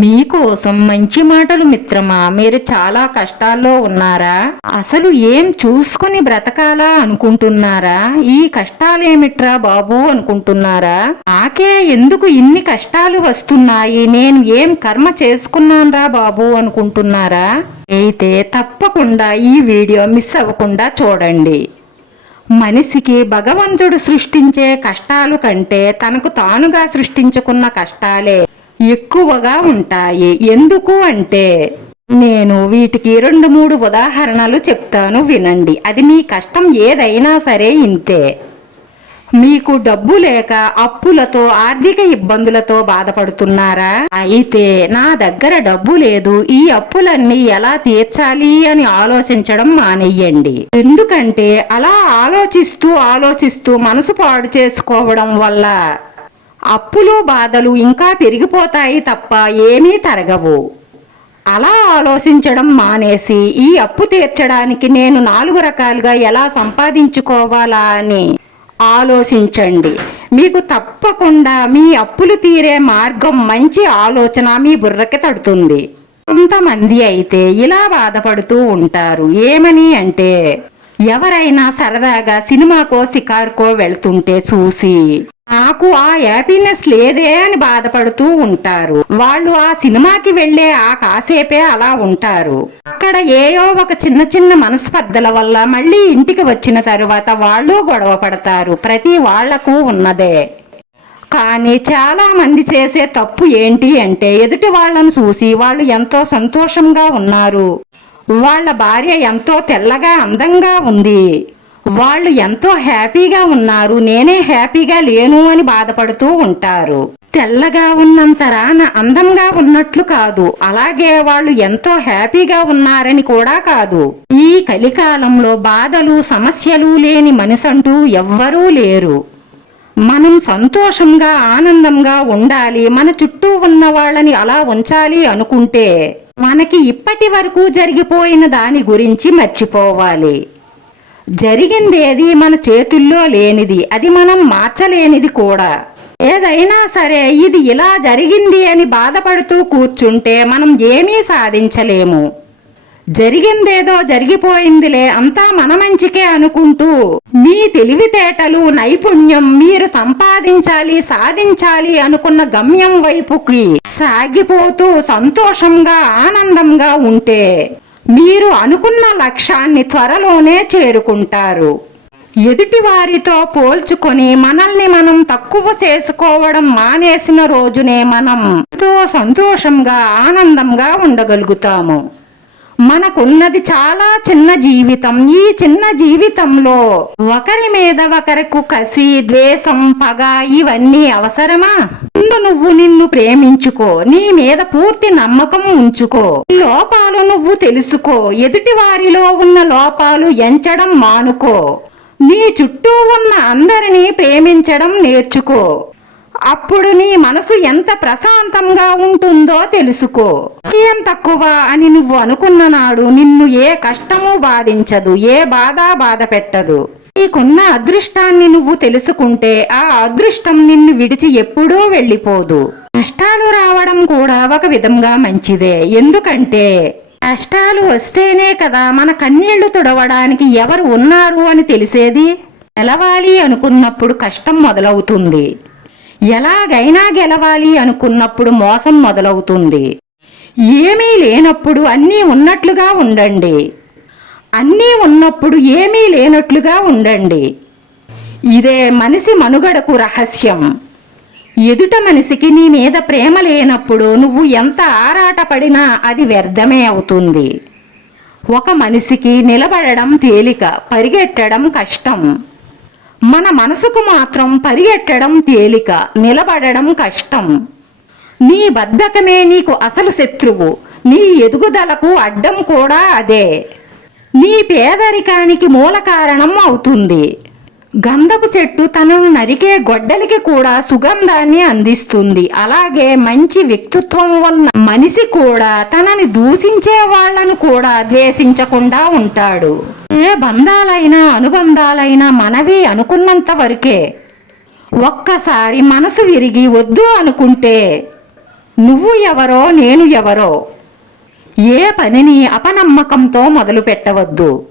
మీకోసం మంచి మాటలు మిత్రమా? మీరు చాలా కష్టాల్లో ఉన్నారా? అసలు ఏం చూసుకుని బ్రతకాలా అనుకుంటున్నారా? ఈ కష్టాలేమిట్రా బాబు అనుకుంటున్నారా? నాకే ఎందుకు ఇన్ని కష్టాలు వస్తున్నాయి? నేను ఏం కర్మ చేసుకున్నాన్రా బాబు అనుకుంటున్నారా? అయితే తప్పకుండా ఈ వీడియో మిస్ అవ్వకుండా చూడండి. మనిషికి భగవంతుడు సృష్టించే కష్టాలు కంటే తనకు తానుగా సృష్టించుకున్న కష్టాలే. ఎక్కువగా ఉంటాయి. ఎందుకు అంటే నేను వీటికి రెండు మూడు ఉదాహరణలు చెప్తాను వినండి. అది మీ కష్టం ఏదైనా సరే ఇంతే. మీకు డబ్బు లేక అప్పులతో ఆర్థిక ఇబ్బందులతో బాధపడుతున్నారా? అయితే నా దగ్గర డబ్బు లేదు. ఈ అప్పులన్నీ ఎలా తీర్చాలి అని ఆలోచించడం మానేయండి. ఎందుకంటే అలా ఆలోచిస్తూ ఆలోచిస్తూ మనసు పాడు చేసుకోవడం వల్ల అప్పులు బాధలు ఇంకా పెరిగిపోతాయి తప్ప ఏమీ తరగవు. అలా ఆలోచించడం మానేసి ఈ అప్పు తీర్చడానికి నేను నాలుగు రకాలుగా ఎలా సంపాదించుకోవాలా అని ఆలోచించండి. మీకు తప్పకుండా మీ అప్పులు తీరే మార్గం మంచి ఆలోచన మీ బుర్రకి తడుతుంది. కొంతమంది అయితే ఇలా బాధపడుతూ ఉంటారు. ఏమని అంటే ఎవరైనా సరదాగా సినిమాకో షికారుకో వెళ్తుంటే చూసి నాకు ఆ హ్యాపీనెస్ లేదే అని బాధపడుతూ ఉంటారు. వాళ్ళు ఆ సినిమాకి వెళ్ళే ఆ కాసేపే అలా ఉంటారు. అక్కడ ఏయో ఒక చిన్న చిన్న మనస్పర్ధల వల్ల మళ్ళీ ఇంటికి వచ్చిన తరువాత వాళ్ళు గొడవ పడతారు. ప్రతి వాళ్ళకు ఉన్నదే. కానీ చాలా మంది చేసే తప్పు ఏంటి అంటే ఎదుటి వాళ్ళను చూసి వాళ్ళు ఎంతో సంతోషంగా ఉన్నారు. వాళ్ళ భార్య ఎంతో తెల్లగా అందంగా ఉంది. వాళ్ళు ఎంతో హ్యాపీగా ఉన్నారు నేనే హ్యాపీగా లేను అని బాధపడుతూ ఉంటారు. తెల్లగా ఉన్నంతరాన అందంగా ఉన్నట్లు కాదు అలాగే వాళ్ళు ఎంతో హ్యాపీగా ఉన్నారని కూడా కాదు. ఈ కలికాలంలో బాధలు సమస్యలు లేని మనిషంటూ ఎవ్వరూ లేరు. మనం సంతోషంగా ఆనందంగా ఉండాలి మన చుట్టూ ఉన్న వాళ్ళని అలా ఉంచాలి అనుకుంటే మనకి ఇప్పటి వరకు జరిగిపోయిన దాని గురించి మర్చిపోవాలి. జరిగిందేది మన చేతుల్లో లేనిది అది మనం మార్చలేనిది కూడా. ఏదైనా సరే ఇది ఇలా జరిగింది అని బాధపడుతూ కూర్చుంటే మనం ఏమీ సాధించలేము. జరిగిందేదో జరిగిపోయిందిలే అంతా మన మంచికే అనుకుంటూ మీ తెలివితేటలు నైపుణ్యం మీరు సంపాదించాలి సాధించాలి అనుకున్న గమ్యం వైపుకి సాగిపోతూ సంతోషంగా ఆనందంగా ఉంటే మీరు అనుకున్న లక్ష్యాన్ని త్వరలోనే చేరుకుంటారు. ఎదుటి వారితో పోల్చుకొని మనల్ని మనం తక్కువ చేసుకోవడం మానేసిన రోజునే మనం ఎంతో సంతోషంగా ఆనందంగా ఉండగలుగుతాము. మనకున్నది చాలా చిన్న జీవితం. ఈ చిన్న జీవితంలో ఒకరి మీద ఒకరికి కసి ద్వేషం పగ ఇవన్నీ అవసరమా? ముందు నువ్వు నిన్ను ప్రేమించుకో. నీ మీద పూర్తి నమ్మకం ఉంచుకో. లోపాలు నువ్వు తెలుసుకో. ఎదుటి వారిలో ఉన్న లోపాలు ఎంచడం మానుకో. నీ చుట్టూ ఉన్న అందరినీ ప్రేమించడం నేర్చుకో. అప్పుడు నీ మనసు ఎంత ప్రశాంతంగా ఉంటుందో తెలుసుకో. ఏం తక్కువ అని నువ్వు అనుకున్న నాడు నిన్ను ఏ కష్టము బాధించదు ఏ బాధ బాధ పెట్టదు. నీకున్న అదృష్టాన్ని నువ్వు తెలుసుకుంటే ఆ అదృష్టం నిన్ను విడిచి ఎప్పుడూ వెళ్ళిపోదు. కష్టాలు రావడం కూడా ఒక విధంగా మంచిదే. ఎందుకంటే కష్టాలు వస్తేనే కదా మన కన్నీళ్ళు తుడవడానికి ఎవరు ఉన్నారు అని తెలిసేది? గెలవాలి అనుకున్నప్పుడు కష్టం మొదలవుతుంది. ఎలాగైనా గెలవాలి అనుకున్నప్పుడు మోసం మొదలవుతుంది. ఏమీ లేనప్పుడు అన్నీ ఉన్నట్లుగా ఉండండి. అన్నీ ఉన్నప్పుడు ఏమీ లేనట్లుగా ఉండండి. ఇదే మనిషి మనుగడకు రహస్యం. ఎదుట మనిషికి నీ మీద ప్రేమ లేనప్పుడు నువ్వు ఎంత ఆరాటపడినా అది వ్యర్థమే అవుతుంది. ఒక మనిషికి నిలబడడం తేలిక పరిగెట్టడం కష్టం. మన మనసుకు మాత్రం పరిగెట్టడం తేలిక నిలబడడం కష్టం. నీ బద్ధకమే నీకు అసలు శత్రువు. నీ ఎదుగుదలకు అడ్డం కూడా అదే. నీ పేదరికానికి మూల కారణం అవుతుంది. గంధపు చెట్టు తనను నరికే గొడ్డలికి కూడా సుగంధాన్ని అందిస్తుంది. అలాగే మంచి వ్యక్తిత్వం ఉన్న మనిషి కూడా తనని దూషించే వాళ్ళను కూడా ద్వేషించకుండా ఉంటాడు. ఏ బంధాలైనా అనుబంధాలైనా మనవి అనుకున్నంత వరకే ఒక్కసారి మనసు విరిగి వద్దు అనుకుంటే నువ్వు ఎవరో నేను ఎవరో. ఏ పనిని అపనమ్మకంతో మొదలు పెట్టవద్దు.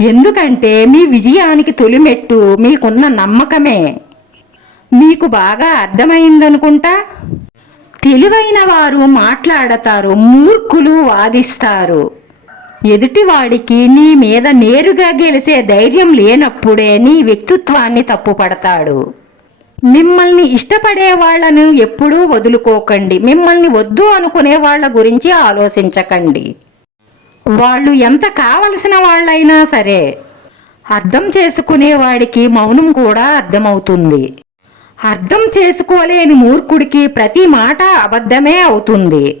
ఎందుకంటే మీ విజయానికి తొలిమెట్టు మీకున్న నమ్మకమే. మీకు బాగా అర్థమైందనుకుంటా? తెలివైన వారు మాట్లాడతారు మూర్ఖులు వాదిస్తారు. ఎదుటివాడికి నీ మీద నేరుగా గెలిచే ధైర్యం లేనప్పుడే నీ వ్యక్తిత్వాన్ని తప్పుపడతాడు. మిమ్మల్ని ఇష్టపడే వాళ్ళను ఎప్పుడూ వదులుకోకండి. మిమ్మల్ని వద్దు అనుకునే వాళ్ళ గురించి ఆలోచించకండి. వాళ్ళు ఎంత కావలసిన వాళ్ళైనా సరే అర్థం చేసుకునేవాడికి మౌనం కూడా అర్థమవుతుంది. అర్థం చేసుకోలేని మూర్ఖుడికి ప్రతి మాట అబద్ధమే అవుతుంది.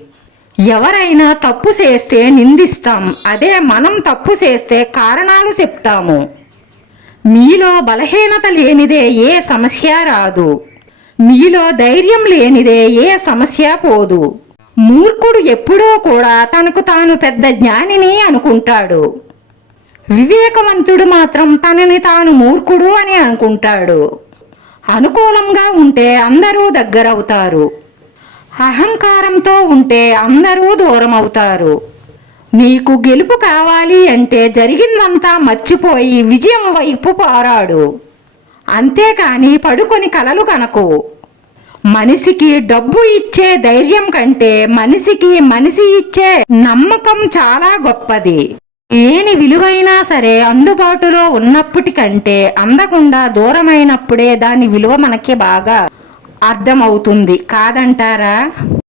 ఎవరైనా తప్పు చేస్తే నిందిస్తాం. అదే మనం తప్పు చేస్తే కారణాలు చెప్తాము. మీలో బలహీనత లేనిదే ఏ సమస్య రాదు. మీలో ధైర్యం లేనిదే ఏ సమస్య పోదు. మూర్ఖుడు ఎప్పుడూ కూడా తనకు తాను పెద్ద జ్ఞానిని అనుకుంటాడు. వివేకవంతుడు మాత్రం తనని తాను మూర్ఖుడు అని అనుకుంటాడు. అనుకూలంగా ఉంటే అందరూ దగ్గరవుతారు. అహంకారంతో ఉంటే అందరూ దూరం అవుతారు నీకు గెలుపు కావాలి అంటే జరిగిందంతా మర్చిపోయి విజయం వైపు పోరాడు. అంతేకాని పడుకొని కలలు కనకు. మనిషికి డబ్బు ఇచ్చే ధైర్యం కంటే మనిషికి మనిషి ఇచ్చే నమ్మకం చాలా గొప్పది. ఏని విలువైనా సరే అందుబాటులో ఉన్నప్పటికంటే అందకుండా దూరమైనప్పుడే దాని విలువ మనకి బాగా అర్థమవుతుంది. కాదంటారా?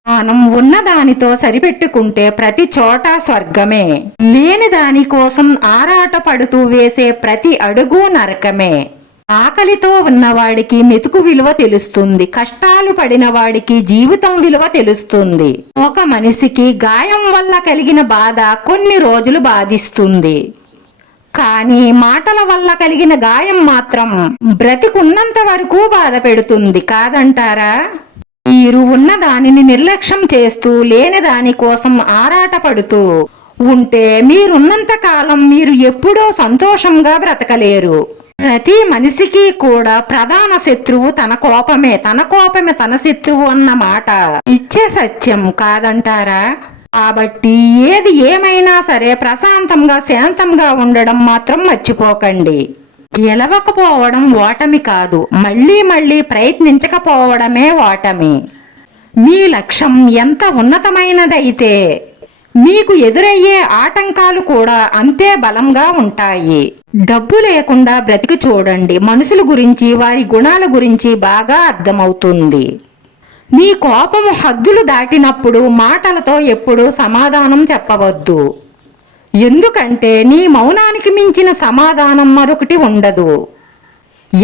మనం ఉన్న దానితో సరిపెట్టుకుంటే ప్రతి చోట స్వర్గమే. లేని దాని కోసం ఆరాట పడుతూ వేసే ప్రతి అడుగు నరకమే. ఆకలితో ఉన్నవాడికి మెతుకు విలువ తెలుస్తుంది. కష్టాలు పడిన వాడికి జీవితం విలువ తెలుస్తుంది. ఒక మనిషికి గాయం వల్ల కలిగిన బాధ కొన్ని రోజులు బాధిస్తుంది. కానీ మాటల వల్ల కలిగిన గాయం మాత్రం బ్రతికున్నంత వరకు బాధ పెడుతుంది. కాదంటారా? మీరు ఉన్న దానిని నిర్లక్ష్యం చేస్తూ లేని దాని కోసం ఆరాటపడుతూ ఉంటే మీరున్నంత కాలం మీరు ఎప్పుడూ సంతోషంగా బ్రతకలేరు. ప్రతి మనిషికి కూడా ప్రధాన శత్రువు తన కోపమే తన కోపమే తన శత్రువు అన్న మాట. ఇచ్చే సత్యం కాదంటారా? కాబట్టి ఏది ఏమైనా సరే ప్రశాంతంగా శాంతంగా ఉండడం మాత్రం మర్చిపోకండి. గెలవకపోవడం ఓటమి కాదు మళ్ళీ మళ్ళీ ప్రయత్నించకపోవడమే ఓటమి. మీ లక్ష్యం ఎంత ఉన్నతమైనదైతే మీకు ఎదురయ్యే ఆటంకాలు కూడా అంతే బలంగా ఉంటాయి. డబ్బు లేకుండా బ్రతికి చూడండి మనుషుల గురించి వారి గుణాల గురించి బాగా అర్థమవుతుంది. నీ కోపము హద్దులు దాటినప్పుడు మాటలతో ఎప్పుడూ సమాధానం చెప్పవద్దు. ఎందుకంటే నీ మౌనానికి మించిన సమాధానం మరొకటి ఉండదు.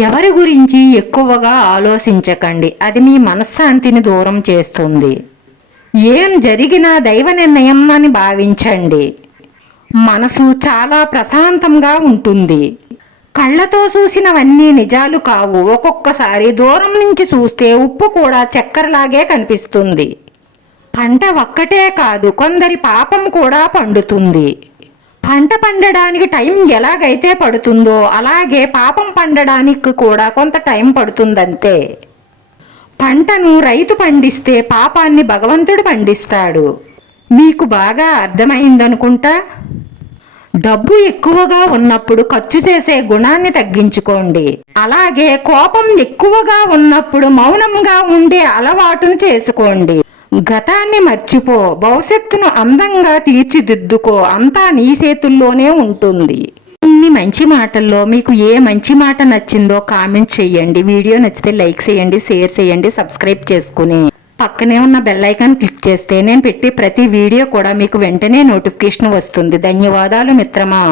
ఎవరి గురించి ఎక్కువగా ఆలోచించకండి. అది మీ మనశ్శాంతిని దూరం చేస్తుంది. ఏం జరిగినా దైవ నిర్ణయం అని భావించండి. మనసు చాలా ప్రశాంతంగా ఉంటుంది. కళ్ళతో చూసినవన్నీ నిజాలు కావు. ఒక్కొక్కసారి దూరం నుంచి చూస్తే ఉప్పు కూడా చక్కెరలాగే కనిపిస్తుంది. పంట ఒక్కటే కాదు కొందరి పాపం కూడా పండుతుంది. పంట పండడానికి టైం ఎలాగైతే పడుతుందో అలాగే పాపం పండడానికి కూడా కొంత టైం పడుతుందంతే. పంటను రైతు పండిస్తే పాపాన్ని భగవంతుడు పండిస్తాడు. మీకు బాగా అర్థమైందనుకుంటా? డబ్బు ఎక్కువగా ఉన్నప్పుడు ఖర్చు చేసే గుణాన్ని తగ్గించుకోండి. అలాగే కోపం ఎక్కువగా ఉన్నప్పుడు మౌనంగా ఉండే అలవాటును చేసుకోండి. గతాన్ని మర్చిపో భవిష్యత్తును అందంగా తీర్చిదిద్దుకో అంతా నీ చేతుల్లోనే ఉంటుంది. ఇన్ని మంచి మాటల్లో మీకు ఏ మంచి మాట నచ్చిందో కామెంట్ చేయండి. వీడియో నచ్చితే లైక్ చేయండి షేర్ చేయండి సబ్స్క్రైబ్ చేసుకుని. పక్కనే ఉన్న బెల్లైకాన్ క్లిక్ చేస్తే నేను పెట్టి ప్రతి వీడియో కూడా మీకు వెంటనే నోటిఫికేషన్ వస్తుంది. ధన్యవాదాలు మిత్రమా.